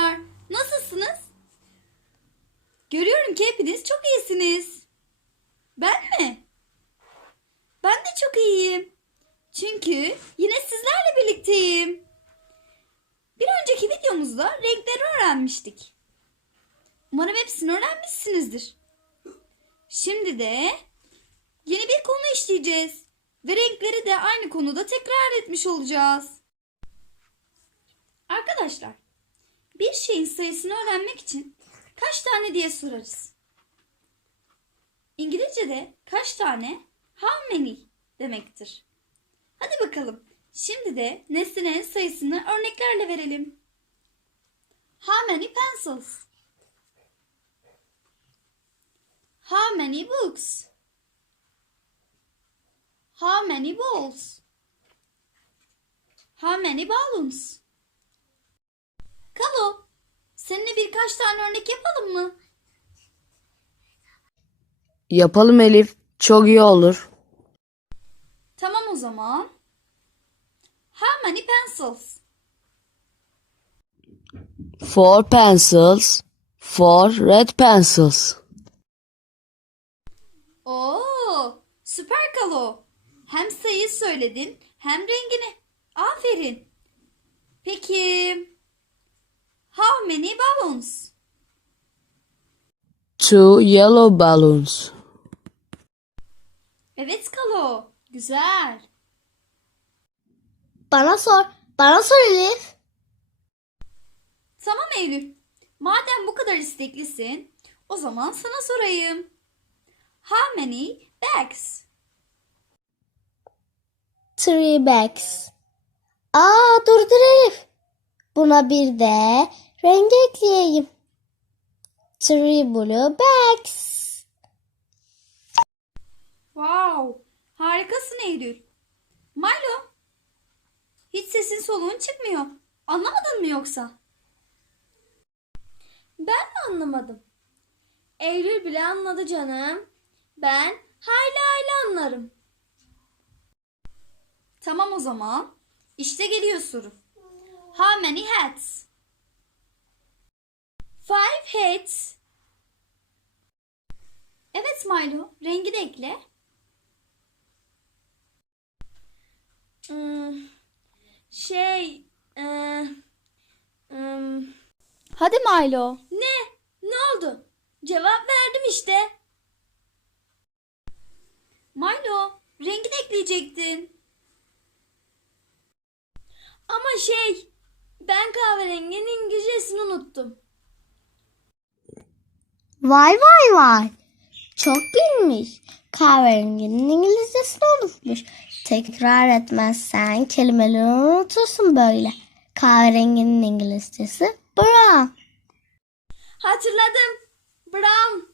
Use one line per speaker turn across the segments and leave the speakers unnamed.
Merhabalar. Nasılsınız? Görüyorum ki hepiniz çok iyisiniz. Ben mi? Ben de çok iyiyim. Çünkü yine sizlerle birlikteyim. Bir önceki videomuzda renkleri öğrenmiştik. Umarım hepsini öğrenmişsinizdir. Şimdi de yeni bir konu işleyeceğiz. Ve renkleri de aynı konuda tekrar etmiş olacağız. Arkadaşlar bir şeyin sayısını öğrenmek için kaç tane diye sorarız. İngilizce'de kaç tane how many demektir. Hadi bakalım. Şimdi de nesnelerin sayısını örneklerle verelim. How many pencils? How many books? How many balls? How many balloons? Kalo, seninle birkaç tane örnek yapalım mı?
Yapalım Elif. Çok iyi olur.
Tamam o zaman. How many pencils?
Four pencils. Four red pencils.
Oo, süper Kalo. Hem sayıyı söyledin hem rengini. Aferin. Peki, how many balloons?
Two yellow balloons.
Evet Kalo, güzel.
Bana sor. Bana sor Elif.
Tamam Eylül. Madem bu kadar isteklisin, o zaman sana sorayım. How many bags?
Three bags. Aa dur dur Elif. Buna bir de rengi ekleyeyim. Three blue bags.
Wow, harikasın Eylül. Milo, hiç sesin soluğun çıkmıyor. Anlamadın mı yoksa?
Ben de anlamadım. Eylül bile anladı canım. Ben hayli hayli anlarım.
Tamam o zaman. İşte geliyor soru. How many hats?
Five heads.
Evet Milo, rengi de ekle.
Hmm, şey... e, hmm,
Hadi Milo.
ne? Ne oldu? Cevap verdim işte.
Milo, rengi de ekleyecektin.
Ama şey... Ben kahverenginin İngilizcesini unuttum.
Vay vay vay. Çok bilmiş. Kahverenginin İngilizcesini unutmuş. Tekrar etmezsen kelimeleri unutursun böyle. Kahverenginin İngilizcesi brown.
Hatırladım. Brown.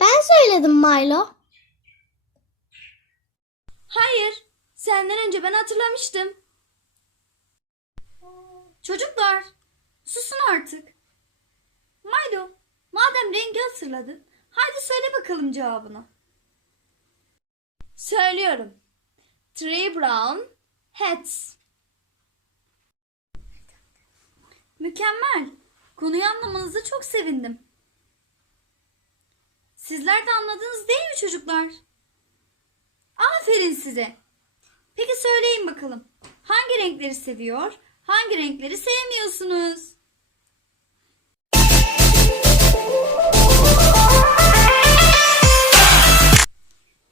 Ben söyledim Milo.
Hayır. Senden önce ben hatırlamıştım.
Çocuklar, susun artık. Milo, madem rengi hatırladın, haydi söyle bakalım cevabını.
Söylüyorum. Three brown hats.
Mükemmel. Konuyu anlamanıza çok sevindim. Sizler de anladınız değil mi çocuklar? Aferin size. Peki söyleyin bakalım. Hangi renkleri seviyor, hangi renkleri sevmiyorsunuz?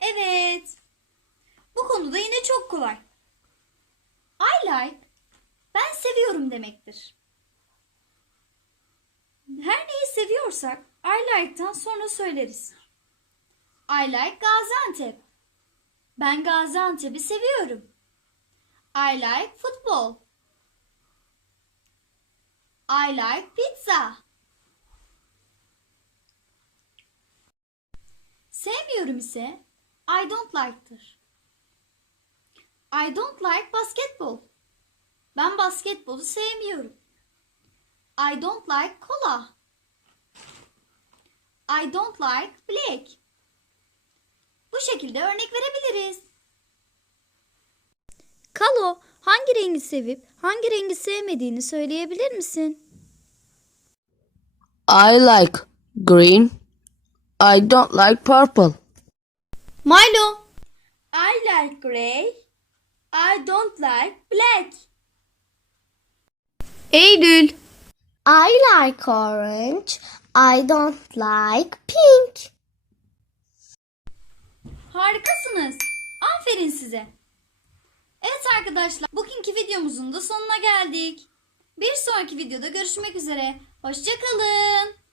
Evet. Bu konuda yine çok kolay. I like, ben seviyorum demektir. Her neyi seviyorsak I like'tan sonra söyleriz. I like Gaziantep. Ben Gaziantep'i seviyorum. I like football. I like pizza. Sevmiyorum ise I don't like'tır. I don't like basketball. Ben basketbolu sevmiyorum. I don't like cola. I don't like black. Bu şekilde örnek verebiliriz. Kalo, hangi rengi sevip hangi rengi sevmediğini söyleyebilir misin?
I like Green. I don't like purple.
Milo.
I like gray. I don't like black.
Eylül.
I like orange. I don't like pink.
Harikasınız. Aferin size. Evet arkadaşlar, bugünkü videomuzun da sonuna geldik. Bir sonraki videoda görüşmek üzere. Hoşçakalın.